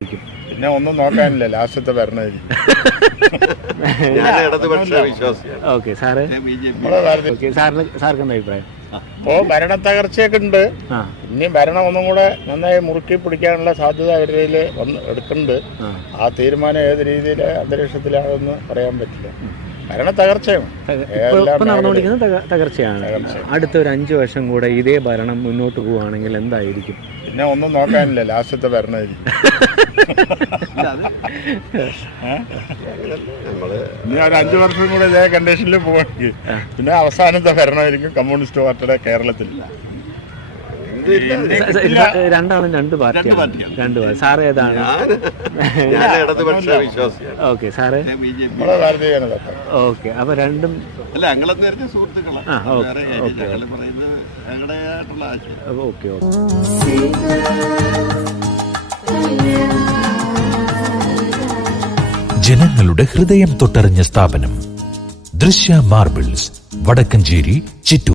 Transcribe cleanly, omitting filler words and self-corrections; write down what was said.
പിന്നെ ഒന്നും നോക്കാനില്ല, ലാസ്റ്റത്തെ ഭരണമായിരിക്കും. ഓക്കെ സാറ്, സാർക്ക് എന്താ അഭിപ്രായം? ഇപ്പോ ഭരണ തകർച്ചയൊക്കെ ഉണ്ട്. ഇനി ഭരണം ഒന്നും കൂടെ നന്നായി മുറുക്കി പിടിക്കാനുള്ള സാധ്യത അവരുടെ എടുക്കുന്നുണ്ട്. ആ തീരുമാനം ഏത് രീതിയിൽ അന്തരീക്ഷത്തിലാണെന്ന് പറയാൻ പറ്റില്ല. ഭരണ തകർച്ചയാണ് നടന്നുകൊണ്ടിരിക്കുന്നത്, തകർച്ചയാണ്. അടുത്ത ഒരു 5 വർഷം കൂടെ ഇതേ ഭരണം മുന്നോട്ട് പോവുകയാണെങ്കിൽ എന്തായിരിക്കും? പിന്നെ ഒന്നും നോക്കാനില്ല, ലാസ്റ്റത്തെ ഭരണമായിരിക്കും. ഇനി ഒരു 5 വർഷം കൂടെ ഇതേ കണ്ടീഷനിൽ പോവുകയാണെങ്കിൽ പിന്നെ അവസാനത്തെ ഭരണമായിരിക്കും കമ്മ്യൂണിസ്റ്റ് പാർട്ടിയുടെ കേരളത്തിൽ. രണ്ടാളും രണ്ട് പാർട്ടിയാണ്. സാറ് ഏതാണ്? Okay sir, Bharatiya Janata. Okay, അപ്പൊ രണ്ടും ഓക്കെ. ജനങ്ങളുടെ ഹൃദയം തൊട്ടറിഞ്ഞ സ്ഥാപനം ദൃശ്യ മാർബിൾസ്, വടക്കഞ്ചേരി, ചിറ്റൂർ.